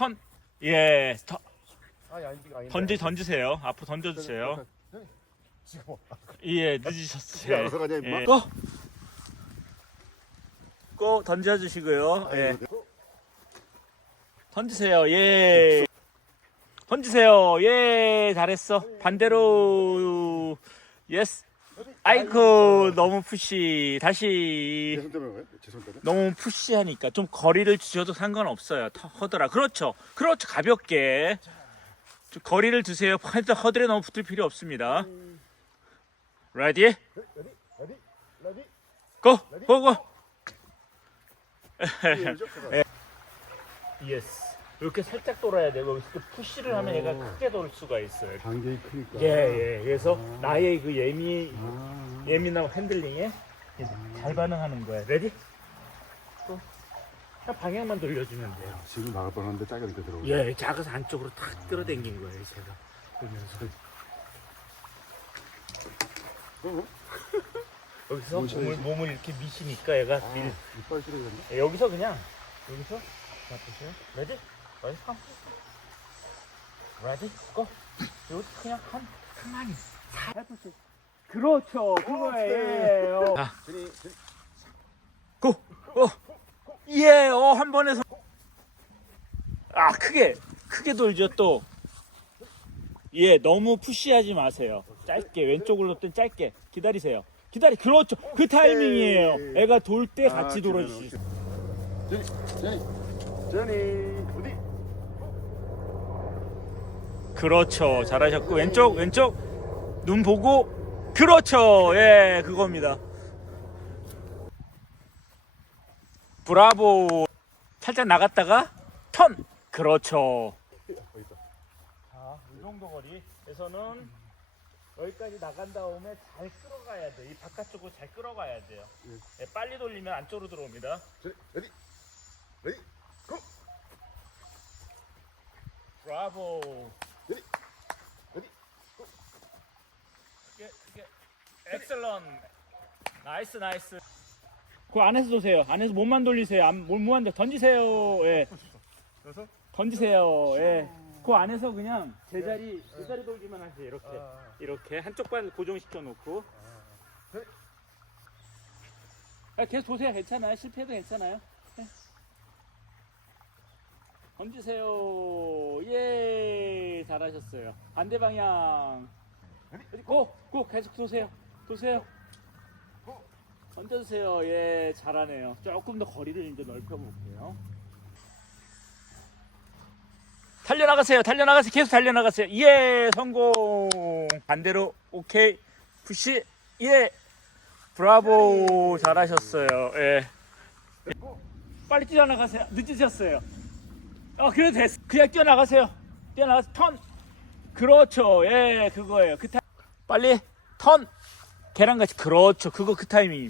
턴. 예. 아니 아닌데. 던지 던지세요. 앞으로 던져 주세요. 지금 예, 지금 늦으셨어요. 알아서 가냐 임마. 예. 고! 고 던져 주시고요. 예. 던지세요. 예. 던지세요. 예, 잘했어. 반대로. 예스. 아이고, 너무 푸시. 다시. 제손 때문에 그래? 제손 때문에? 너무 푸시하니까 좀 거리를 주셔도 상관없어요. 터- 허들아. 그렇죠. 그렇죠. 가볍게. 좀 거리를 두세요. 허들- 허들에 너무 붙을 필요 없습니다. 레디? 레디 레디 레디. 고! 고! 고! 예스. 이렇게 살짝 돌아야 돼요. 여기서 또 푸시를 하면 얘가 크게 돌 수가 있어요. 반경이 크니까. 예, 예. 그래서 나의 그 예미, 아. 예민한 핸들링에 잘 반응하는 거야. 레디? 고! 그냥 방향만 돌려주면 돼요. 지금 나갈 뻔한데 짜게 이렇게 들어오고. 예, 작아서 안쪽으로 탁 끌어당긴 거예요, 제가. 그러면서. 어? 여기서 뭔 몸을? 몸을 이렇게 미시니까 얘가 아, 밀, 이빨 쓰레기네. 예, 여기서 그냥, 여기서, 자, 보세요. 레디? 레디? 컴. 레디? 고! 여기 그냥 한, 가만히, 살포씩. 그렇죠, 그거예요. 자, 제니 제니. 고! 어! 예, 어, 한 번에서. 아, 크게, 크게 돌죠, 또. 예, 너무 푸시하지 마세요. 짧게, 왼쪽으로 땐 짧게. 기다리세요. 기다리, 그렇죠. 그 타이밍이에요. 애가 돌때 아, 같이 기다려. 돌아 주시죠. 제니 제니 제니 어디? 그렇죠. 잘하셨고, 왼쪽, 왼쪽. 눈 보고, 그렇죠. 예, 그겁니다. 브라보. 살짝 나갔다가, 턴. 그렇죠. 자, 이 정도 거리에서는 여기까지 나간 다음에 잘 끌어가야 돼. 이 바깥쪽으로 잘 끌어가야 돼요. 예, 빨리 돌리면 안쪽으로 들어옵니다. 레디 레디 고. 브라보. 레디 레디 크게. 엑셀런. 나이스, 나이스. 그 안에서 도세요. 안에서 몸만 돌리세요. 안, 몸만 더 던지세요. 예. 여섯. 던지세요. 예. 그 안에서 그냥 제자리, 제자리 돌기만 하세요. 이렇게. 아. 이렇게 한쪽 발 고정시켜 놓고 네. 아, 계속 보세요 괜찮아요 실패해도 괜찮아요 네. 던지세요 예 잘하셨어요 반대 방향 고 고 계속 도세요. 도세요. 던져주세요. 예 잘하네요. 조금 더 거리를 이제 넓혀 볼게요. 달려나가세요. 달려나가세요. 계속 달려나가세요. 예 성공. 반대로 오케이 푸시. 예. 브라보. 잘하셨어요. 예. 빨리 뛰어나가세요. 늦으셨어요. 어 그래도 됐어. 그냥 뛰어나가세요. 뛰어나가서 턴. 그렇죠. 예 그거예요. 그 타... 빨리 턴! 계란같이. 그렇죠. 그거 그 타이밍